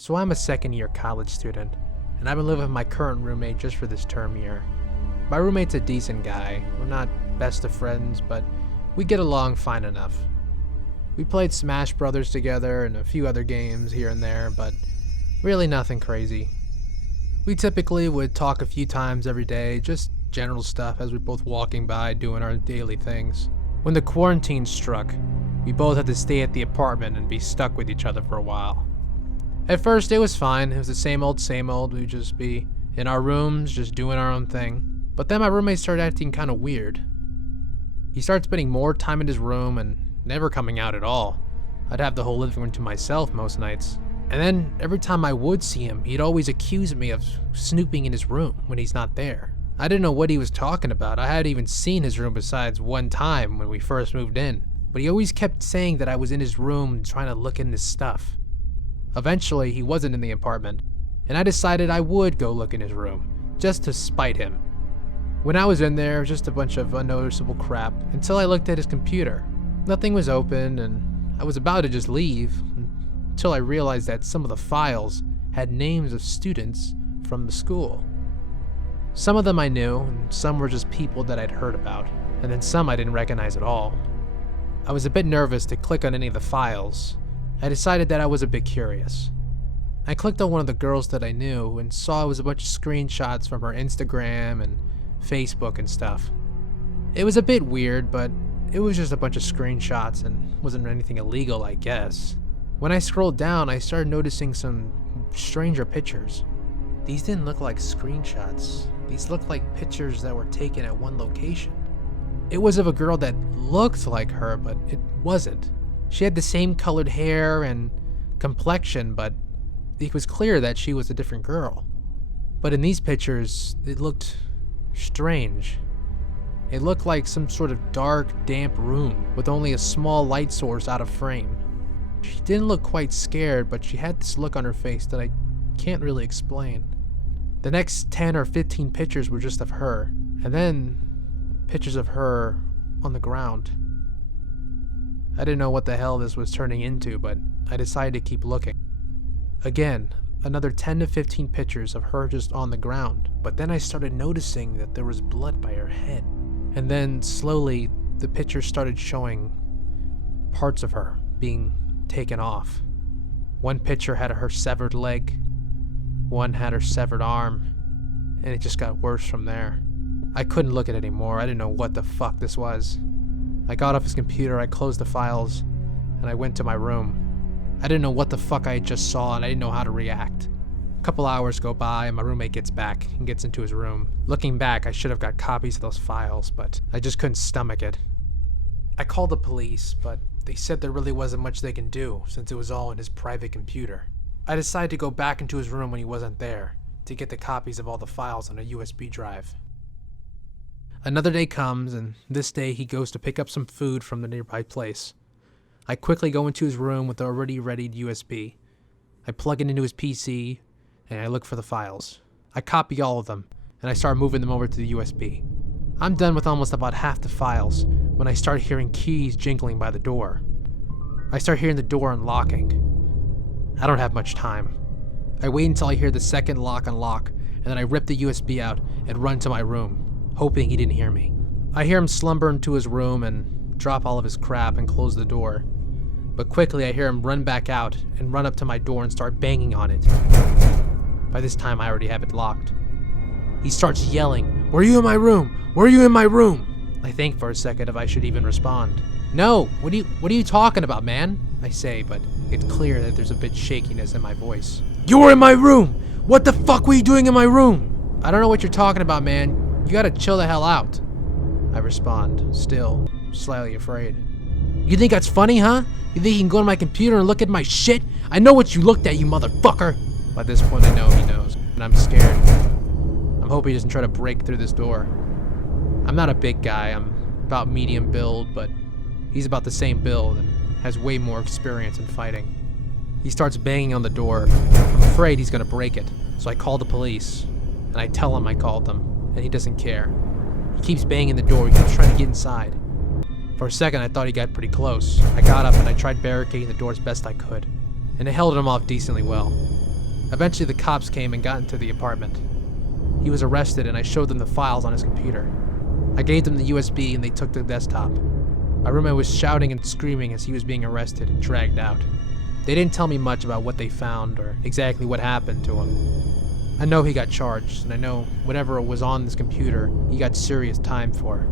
So I'm a second-year college student, and I've been living with my current roommate just for this term year. My roommate's a decent guy. We're not best of friends, but we get along fine enough. We played Smash Brothers together and a few other games here and there, but really nothing crazy. We typically would talk a few times every day, just general stuff as we're both walking by doing our daily things. When the quarantine struck, we both had to stay at the apartment and be stuck with each other for a while. At first it was fine, it was the same old, we'd just be in our rooms, just doing our own thing. But then my roommate started acting kinda weird. He started spending more time in his room and never coming out at all. I'd have the whole living room to myself most nights. And then every time I would see him, he'd always accuse me of snooping in his room when he's not there. I didn't know what he was talking about. I hadn't even seen his room besides one time when we first moved in. But he always kept saying that I was in his room trying to look in his stuff. Eventually, he wasn't in the apartment, and I decided I would go look in his room, just to spite him. When I was in there, just a bunch of unnoticeable crap, until I looked at his computer. Nothing was open, and I was about to just leave, until I realized that some of the files had names of students from the school. Some of them I knew, and some were just people that I'd heard about, and then some I didn't recognize at all. I was a bit nervous to click on any of the files. I decided that I was a bit curious. I clicked on one of the girls that I knew and saw it was a bunch of screenshots from her Instagram and Facebook and stuff. It was a bit weird, but it was just a bunch of screenshots and wasn't anything illegal, I guess. When I scrolled down, I started noticing some stranger pictures. These didn't look like screenshots. These looked like pictures that were taken at one location. It was of a girl that looked like her, but it wasn't. She had the same colored hair and complexion, but it was clear that she was a different girl. But in these pictures, it looked strange. It looked like some sort of dark, damp room with only a small light source out of frame. She didn't look quite scared, but she had this look on her face that I can't really explain. The next 10 or 15 pictures were just of her, and then pictures of her on the ground. I didn't know what the hell this was turning into, but I decided to keep looking. Again, another 10 to 15 pictures of her just on the ground, but then I started noticing that there was blood by her head. And then slowly, the pictures started showing parts of her being taken off. One picture had her severed leg, one had her severed arm, and it just got worse from there. I couldn't look at it anymore. I didn't know what the fuck this was. I got off his computer, I closed the files, and I went to my room. I didn't know what the fuck I just saw, and I didn't know how to react. A couple hours go by, and my roommate gets back and gets into his room. Looking back, I should have got copies of those files, but I just couldn't stomach it. I called the police, but they said there really wasn't much they can do, since it was all in his private computer. I decided to go back into his room when he wasn't there, to get the copies of all the files on a USB drive. Another day comes, and this day he goes to pick up some food from the nearby place. I quickly go into his room with the already readied USB. I plug it into his PC, and I look for the files. I copy all of them, and I start moving them over to the USB. I'm done with almost about half the files when I start hearing keys jingling by the door. I start hearing the door unlocking. I don't have much time. I wait until I hear the second lock unlock, and then I rip the USB out and run to my room, hoping he didn't hear me. I hear him slumber into his room and drop all of his crap and close the door. But quickly I hear him run back out and run up to my door and start banging on it. By this time I already have it locked. He starts yelling, "Were you in my room? Were you in my room?" I think for a second if I should even respond. "No, what are you talking about, man?" I say, but it's clear that there's a bit shakiness in my voice. "You were in my room! What the fuck were you doing in my room?" "I don't know what you're talking about, man. You gotta chill the hell out," I respond, still slightly afraid. "You think that's funny, huh? You think you can go on my computer and look at my shit? I know what you looked at, you motherfucker!" By this point I know he knows, and I'm scared. I'm hoping he doesn't try to break through this door. I'm not a big guy, I'm about medium build, but he's about the same build and has way more experience in fighting. He starts banging on the door. I'm afraid he's gonna break it, so I call the police, and I tell him I called them, and he doesn't care. He keeps banging the door, he keeps trying to get inside. For a second I thought he got pretty close. I got up and I tried barricading the door as best I could, and it held him off decently well. Eventually the cops came and got into the apartment. He was arrested and I showed them the files on his computer. I gave them the USB and they took the desktop. My roommate was shouting and screaming as he was being arrested and dragged out. They didn't tell me much about what they found or exactly what happened to him. I know he got charged, and I know whatever was on this computer, he got serious time for.